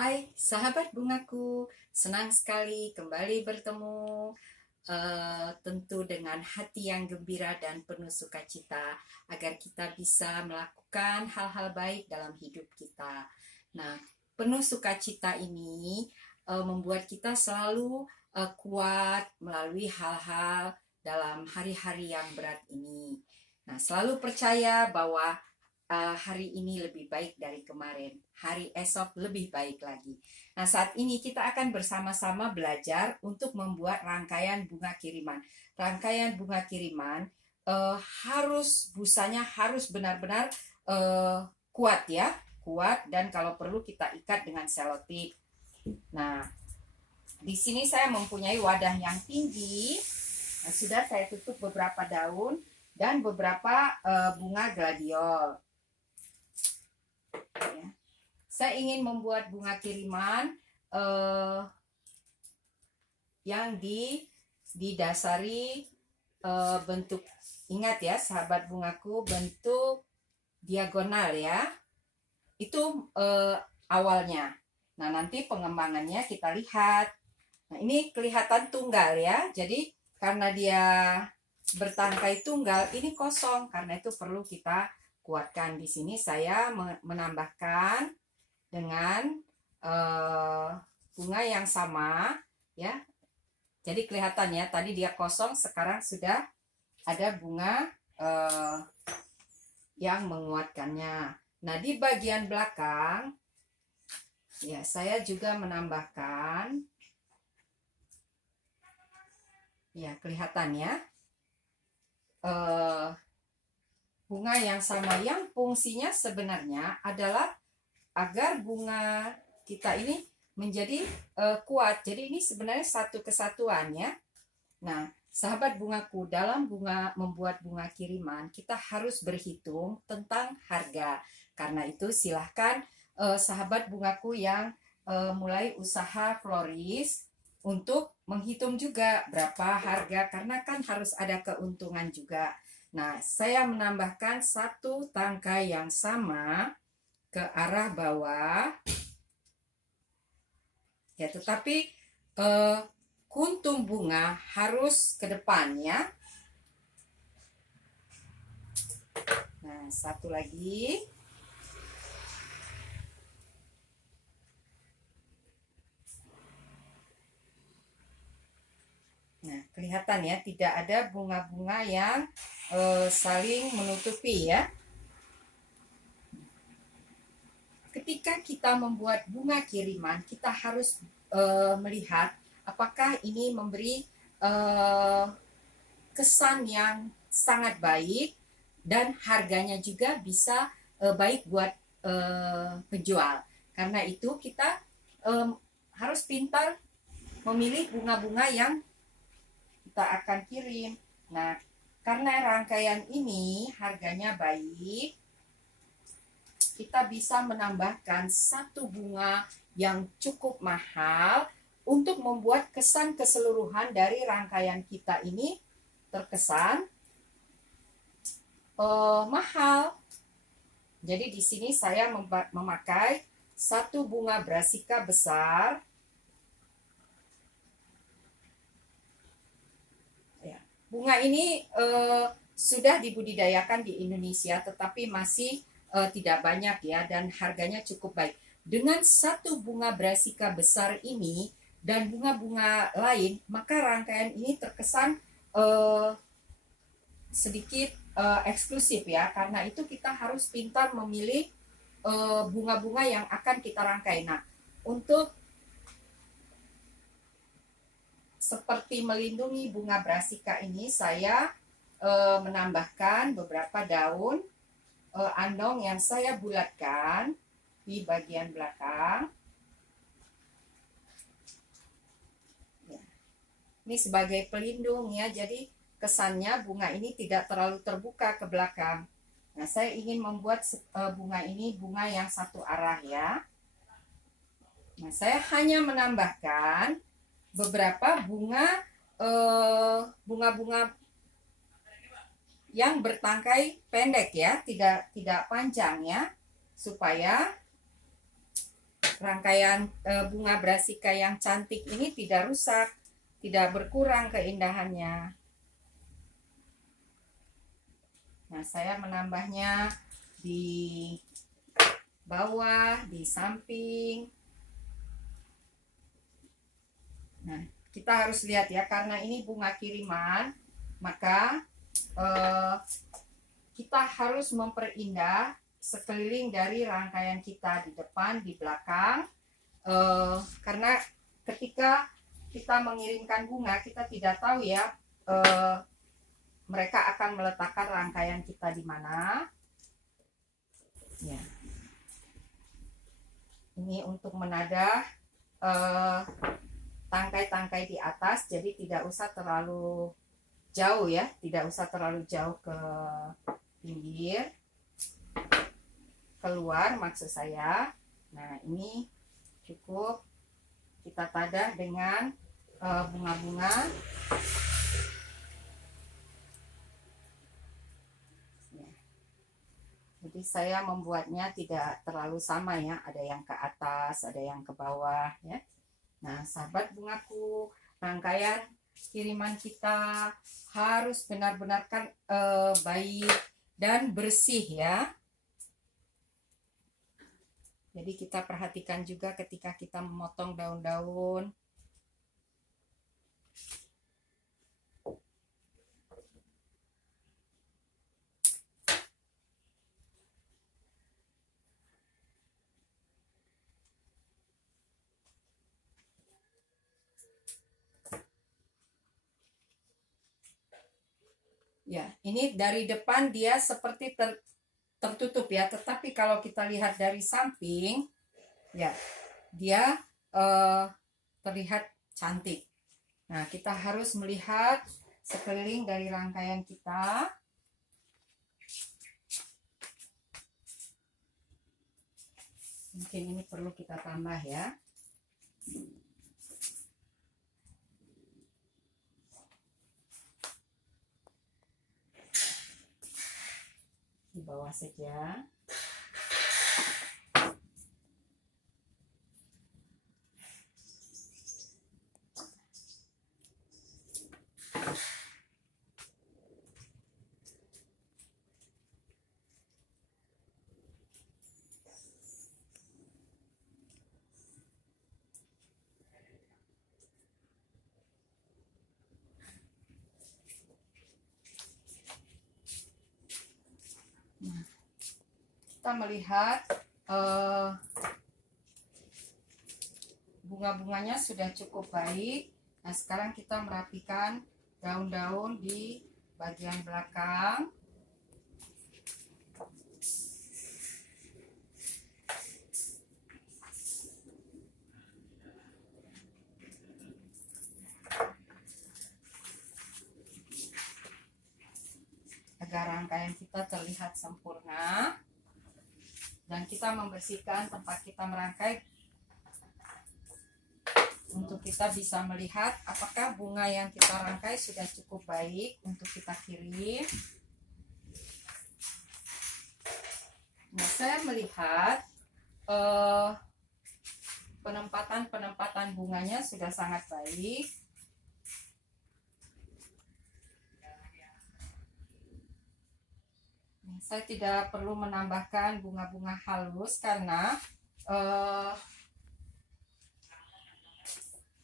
Hai sahabat bungaku, senang sekali kembali bertemu, tentu dengan hati yang gembira dan penuh sukacita agar kita bisa melakukan hal-hal baik dalam hidup kita. Nah, penuh sukacita ini membuat kita selalu kuat melalui hal-hal dalam hari-hari yang berat ini. Nah, selalu percaya bahwa hari ini lebih baik dari kemarin, hari esok lebih baik lagi. Nah, saat ini kita akan bersama-sama belajar untuk membuat rangkaian bunga kiriman. Rangkaian bunga kiriman busanya harus benar-benar kuat ya, kuat, dan kalau perlu kita ikat dengan selotip. Nah, di sini saya mempunyai wadah yang tinggi. Nah, sudah saya tutup beberapa daun dan beberapa bunga gladiol. Ya. Saya ingin membuat bunga kiriman yang didasari bentuk, ingat ya sahabat bungaku, bentuk diagonal ya. Itu awalnya. Nah, nanti pengembangannya kita lihat. Nah, ini kelihatan tunggal ya. Jadi karena dia bertangkai tunggal, ini kosong. Karena itu perlu kita kuatkan. Di sini saya menambahkan dengan bunga yang sama ya. Jadi kelihatan ya, tadi dia kosong, sekarang sudah ada bunga yang menguatkannya. Nah, di bagian belakang ya saya juga menambahkan, ya kelihatan ya, bunga yang sama yang fungsinya sebenarnya adalah agar bunga kita ini menjadi kuat. Jadi ini sebenarnya satu kesatuan ya. Nah, sahabat bungaku, dalam membuat bunga kiriman kita harus berhitung tentang harga. Karena itu silahkan sahabat bungaku yang mulai usaha floris untuk menghitung juga berapa harga, karena kan harus ada keuntungan juga. Nah, saya menambahkan satu tangkai yang sama ke arah bawah ya, tetapi kuntum bunga harus ke depan ya. Nah, satu lagi. Nah, kelihatan ya, tidak ada bunga-bunga yang saling menutupi ya. Ketika kita membuat bunga kiriman, kita harus melihat apakah ini memberi kesan yang sangat baik dan harganya juga bisa baik buat penjual. Karena itu kita harus pintar memilih bunga-bunga yang kita akan kirim. Nah, karena rangkaian ini harganya baik, kita bisa menambahkan satu bunga yang cukup mahal untuk membuat kesan keseluruhan dari rangkaian kita ini terkesan mahal. Jadi di sini saya memakai satu bunga brassica besar. Bunga ini sudah dibudidayakan di Indonesia, tetapi masih tidak banyak ya, dan harganya cukup baik. Dengan satu bunga brassica besar ini dan bunga-bunga lain, maka rangkaian ini terkesan sedikit eksklusif ya. Karena itu kita harus pintar memilih bunga-bunga yang akan kita rangkai. Nah, untuk seperti melindungi bunga brassica ini, saya menambahkan beberapa daun andong yang saya bulatkan di bagian belakang. Ya. Ini sebagai pelindung ya, jadi kesannya bunga ini tidak terlalu terbuka ke belakang. Nah, saya ingin membuat bunga ini bunga yang satu arah ya. Nah, saya hanya menambahkan beberapa bunga-bunga yang bertangkai pendek ya, tidak panjang ya, supaya rangkaian bunga Brassica yang cantik ini tidak rusak, tidak berkurang keindahannya. Nah, saya menambahnya di bawah, di samping. Nah, kita harus lihat ya, karena ini bunga kiriman, maka kita harus memperindah sekeliling dari rangkaian kita, di depan, di belakang, karena ketika kita mengirimkan bunga, kita tidak tahu ya mereka akan meletakkan rangkaian kita di mana. Ya. Ini untuk menadah tangkai-tangkai di atas, jadi tidak usah terlalu jauh ya, tidak usah terlalu jauh ke pinggir, keluar maksud saya. Nah, ini cukup kita tadah dengan bunga-bunga. Jadi saya membuatnya tidak terlalu sama ya, ada yang ke atas, ada yang ke bawah ya. Nah, sahabat bungaku, rangkaian kiriman kita harus benar-benar baik dan bersih ya. Jadi kita perhatikan juga ketika kita memotong daun-daun. Ya, ini dari depan dia seperti tertutup ya, tetapi kalau kita lihat dari samping, ya, dia terlihat cantik. Nah, kita harus melihat sekeliling dari rangkaian kita. Mungkin ini perlu kita tambah ya. Di bawah saja. Nah, kita melihat bunga-bunganya sudah cukup baik. Nah, sekarang kita merapikan daun-daun di bagian belakang. Agar rangkaian kita terlihat sempurna. Dan kita membersihkan tempat kita merangkai untuk kita bisa melihat apakah bunga yang kita rangkai sudah cukup baik untuk kita kirim. Nah, saya melihat penempatan bunganya sudah sangat baik. Saya tidak perlu menambahkan bunga-bunga halus karena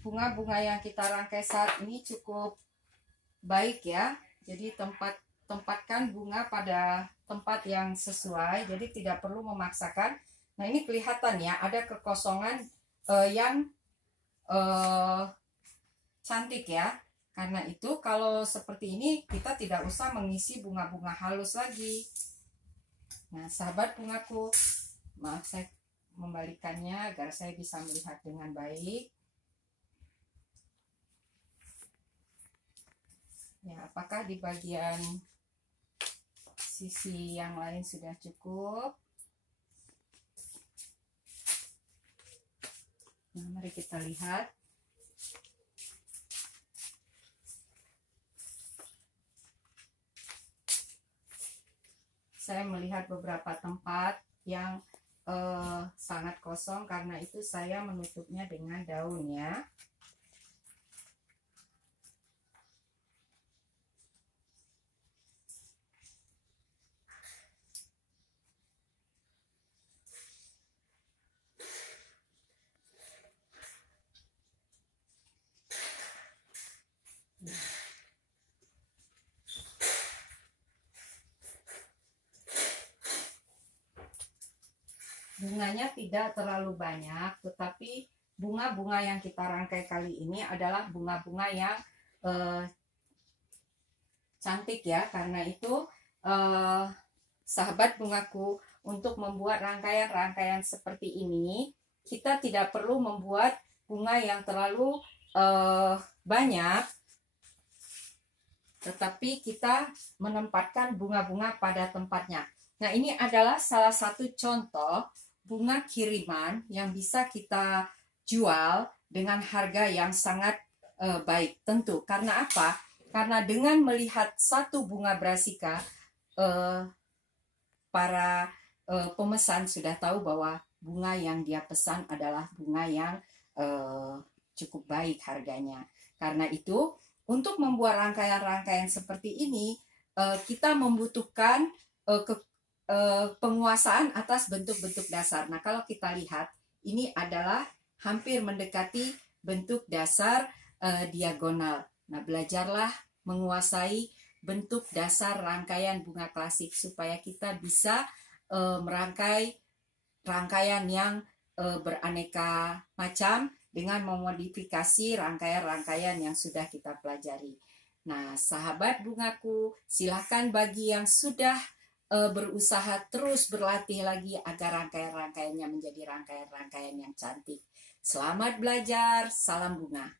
bunga-bunga yang kita rangkai saat ini cukup baik ya. Jadi tempatkan bunga pada tempat yang sesuai, jadi tidak perlu memaksakan. Nah, ini kelihatan ya, ada kekosongan yang cantik ya. Karena itu kalau seperti ini kita tidak usah mengisi bunga-bunga halus lagi. Nah, sahabat bungaku, maaf saya membalikannya agar saya bisa melihat dengan baik. Ya, apakah di bagian sisi yang lain sudah cukup? Nah, mari kita lihat. Saya melihat beberapa tempat yang sangat kosong, karena itu saya menutupnya dengan daun ya. Bunganya tidak terlalu banyak, tetapi bunga-bunga yang kita rangkai kali ini adalah bunga-bunga yang cantik ya. Karena itu sahabat bungaku, untuk membuat rangkaian-rangkaian seperti ini, kita tidak perlu membuat bunga yang terlalu banyak, tetapi kita menempatkan bunga-bunga pada tempatnya. Nah, ini adalah salah satu contoh bunga kiriman yang bisa kita jual dengan harga yang sangat baik. Tentu, karena apa? Karena dengan melihat satu bunga brassica, para pemesan sudah tahu bahwa bunga yang dia pesan adalah bunga yang cukup baik harganya. Karena itu, untuk membuat rangkaian-rangkaian seperti ini, kita membutuhkan penguasaan atas bentuk-bentuk dasar. Nah, kalau kita lihat, ini adalah hampir mendekati bentuk dasar diagonal. Nah, belajarlah menguasai bentuk dasar rangkaian bunga klasik supaya kita bisa merangkai rangkaian yang beraneka macam dengan memodifikasi rangkaian-rangkaian yang sudah kita pelajari. Nah, sahabat bungaku, silakan bagi yang sudah berusaha terus berlatih lagi agar rangkaian-rangkaiannya menjadi rangkaian-rangkaian yang cantik. Selamat belajar, salam bunga.